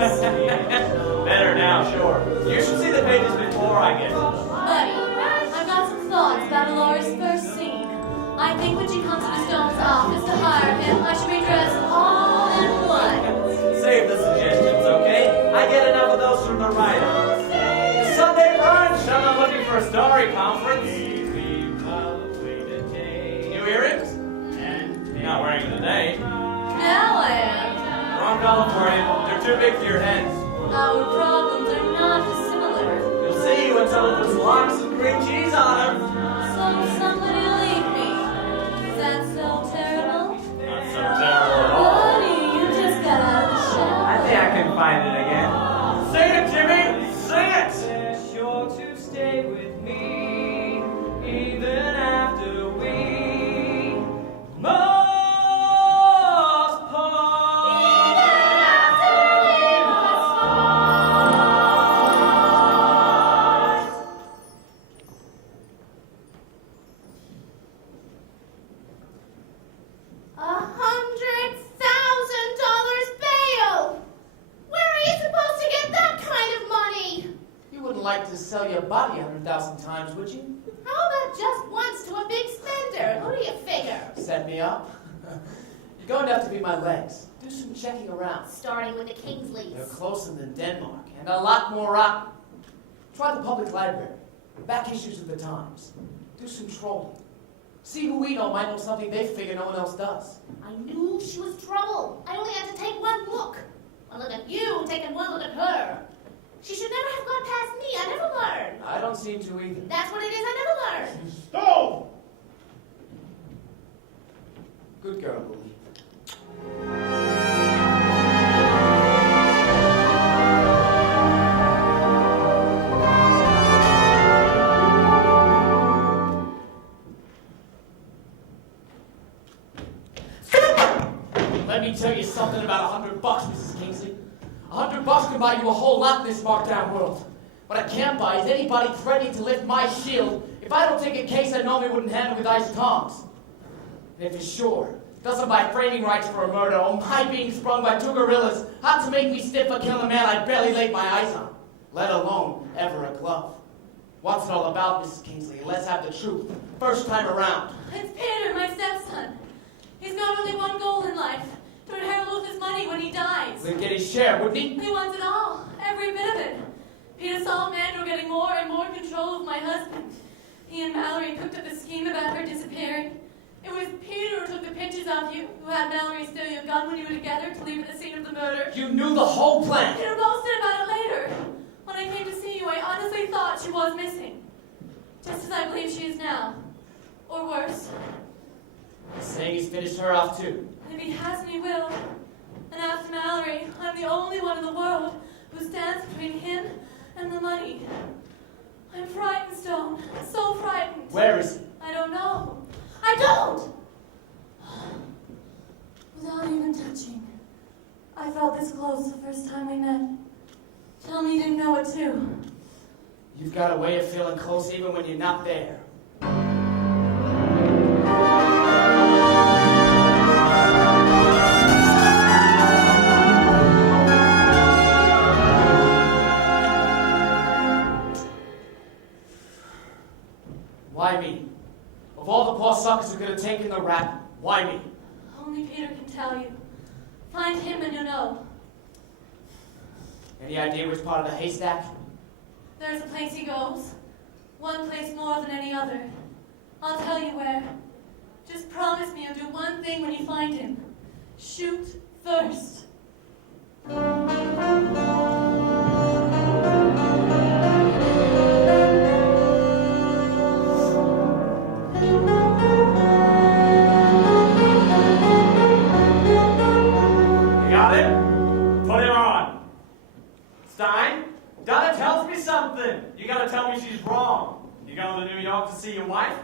Better now, sure. You should see the pages before I get to them. Buddy, I've got some thoughts about Laura's first scene. I think when she comes to the Stone's office to hire him, I should be dressed all in white. Save the suggestions, okay? I get enough of those from the writer. Sunday brunch, I'm not looking for a starry conference. New earrings? You're not wearing them today. Now I am. Wrong color for you. They're too big for your heads. Our problems are not dissimilar. You'll see when someone puts lots of cream cheese on them. So somebody leave me. Is that so terrible? Not so terrible at all. Buddy, you just got out of the shower. I think I can find it again. Sing it, Jimmy! Sing it! They're sure to stay with me, even after we must part. Even after we must part. $100,000 bail! Where are you supposed to get that kind of money? You wouldn't like to sell your body 100,000 times, would you? How about just once to a big spender? Who do you figure? Set me up? You're going to have to be my legs. Do some checking around. Starting with the Kingsleys. They're closer than Denmark, and a lot more rock. Try the public library. Back issues of the Times. Do some trolling. See who we know might know something they figure no one else does. I knew she was trouble. I only had to take one look. One look at you, taking one look at her. She should never have gone past me. I never learned. I don't seem to either. That's what it is. I never learned. Stone! Good girl, Louie. Let me tell you something about $100, Mrs. Kingsley. $100 can buy you a whole lot in this marked-down world. What I can't buy is anybody threatening to lift my shield if I don't take a case I normally wouldn't handle with ice tongs. And if it's sure, doesn't buy framing rights for a murder or my being sprung by two gorillas hot to make me stiff for killing a man I barely laid my eyes on, let alone ever a glove. What's it all about, Mrs. Kingsley? Let's have the truth. First time around. It's Peter, my stepson. He's got only one goal in life. To inherit Luther's money when he dies. We'd get his share, wouldn't he? He wants it all. Every bit of it. Peter saw Amanda getting more and more control of my husband. He and Mallory cooked up a scheme about her disappearing. It was Peter who took the pictures of you, who had Mallory steal your gun when you were together to leave at the scene of the murder. You knew the whole plan. Peter boasted about it later. When I came to see you, I honestly thought she was missing. Just as I believe she is now. Or worse. Saying he's finished her off too. And if he hasn't, he will. And after Mallory, I'm the only one in the world who stands between him and the money. I'm frightened, Stone. So frightened. Where is he? I don't know. I don't! Without even touching. I felt this close the first time we met. Tell me you didn't know it too. You've got a way of feeling close even when you're not there. Why me? Of all the poor suckers who could have taken the rap, why me? Only Peter can tell you. Find him and you'll know. Any idea which part of the haystack? There's a place he goes. One place more than any other. I'll tell you where. Just promise me you'll do one thing when you find him. Shoot first. something. You gotta tell me she's wrong. You going to New York to see your wife?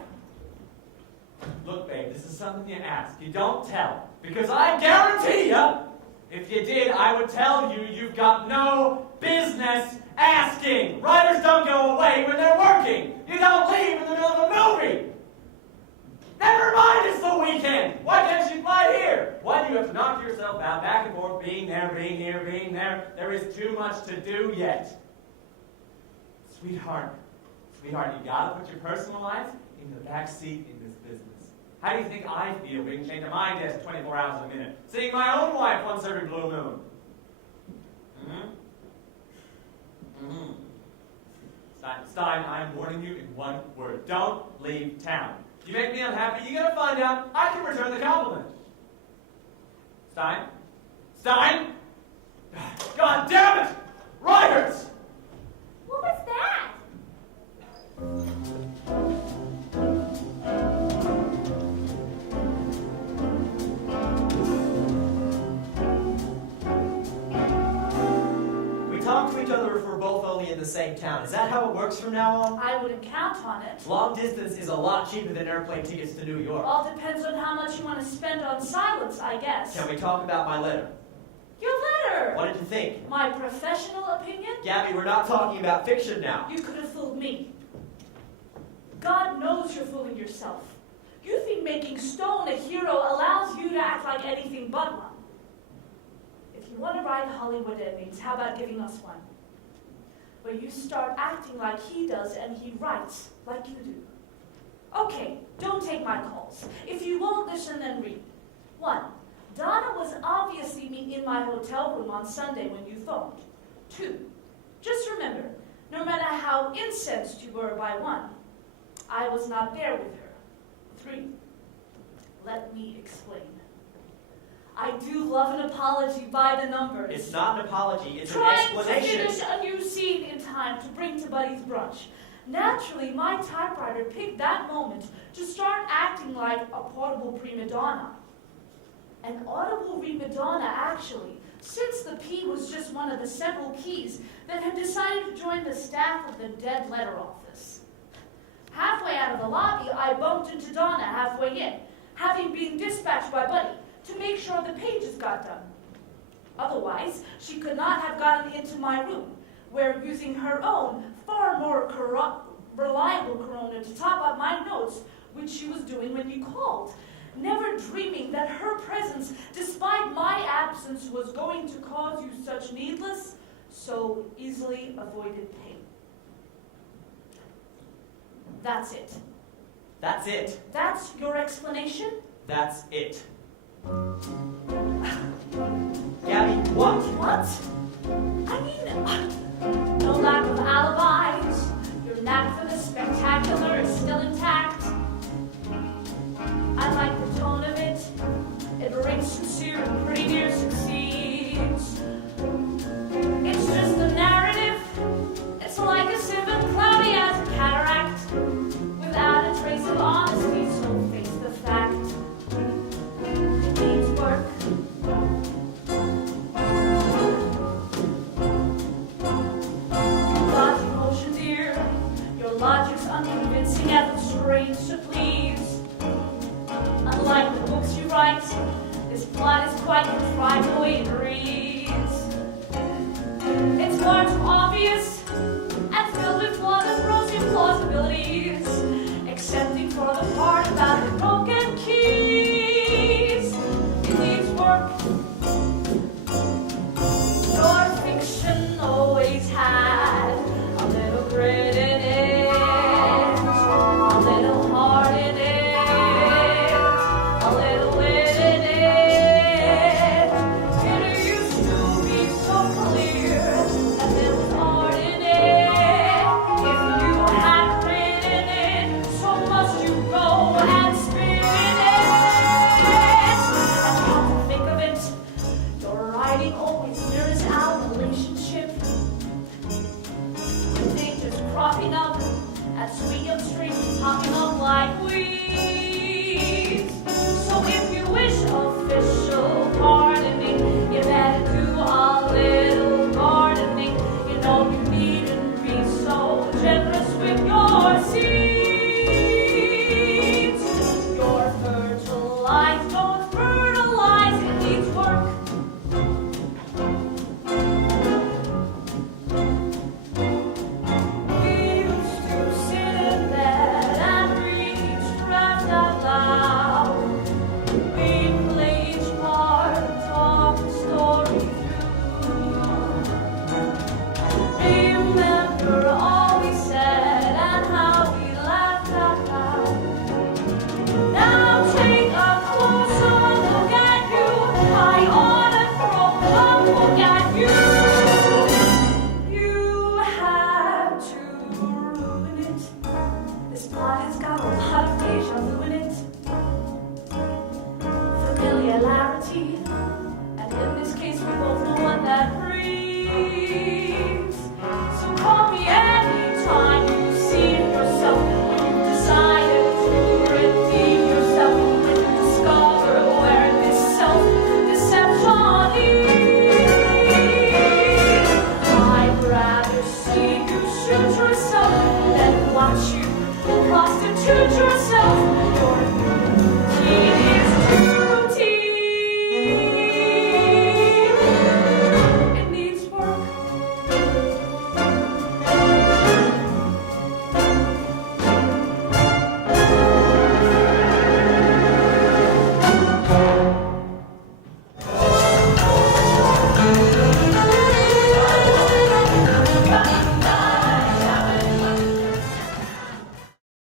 Look, babe, this is something you ask. You don't tell. Because I guarantee you, if you did, I would tell you you've got no business asking. Writers don't go away when they're working. You don't leave in the middle of a movie. Never mind, it's the the weekend? Why can't you fly here? Why do you have to knock yourself out back and forth, being there, being here, being there? There is too much to do yet. Sweetheart, you gotta put your personal life in the back seat in this business. How do you think I feel being chained to my desk 24 hours a minute, seeing my own wife once every blue moon? Stein, I am warning you in one word. Don't leave town. You make me unhappy, you gotta find out I can return the compliment. Stein? God damn it! Writers! What was that? We talk to each other if we're both only in the same town. Is that how it works from now on? I wouldn't count on it. Long distance is a lot cheaper than airplane tickets to New York. All depends on how much you want to spend on silence, I guess. Can we talk about my letter? Your letter! What did you think? My professional opinion? Gabby, we're not talking about fiction now. You could have fooled me. God knows you're fooling yourself. You think making Stone a hero allows you to act like anything but one. If you want to write Hollywood endings, how about giving us one? Where you start acting like he does and he writes like you do. Okay, don't take my calls. If you won't listen, then read. 1. Donna was obviously in my hotel room on Sunday when you phoned. 2. Just remember, no matter how incensed you were by one, I was not there with her. 3. Let me explain. I do love an apology by the numbers. It's not an apology, it's an Trying explanation. to finish a new scene in time to bring to Buddy's brunch. Naturally, my typewriter picked that moment to start acting like a portable prima donna. An audible prima donna, actually, since the P was just one of the several keys that had decided to join the staff of the dead letter office. Halfway out of the lobby, I bumped into Donna halfway in, having been dispatched by Buddy to make sure the pages got done. Otherwise, she could not have gotten into my room, where using her own, far more reliable Corona to top up my notes, which she was doing when you called, never dreaming that her presence, despite my absence, was going to cause you such needless, so easily avoided pain. That's it. That's it. That's your explanation? That's it. Gabby, what? What? I mean, no lack of alibis. Your knack for the spectacular is still intact. I like the tone of it. It rings sincere and pretty near succeeds. It's just a narrative. It's like a sieve cloudy as a cataract, without a trace of honesty, so face the fact. It needs work. Logic motion, dear. Your logic's unconvincing and strange to please. Unlike the books you write, this plot is quite contrived the way it reads. It's hard to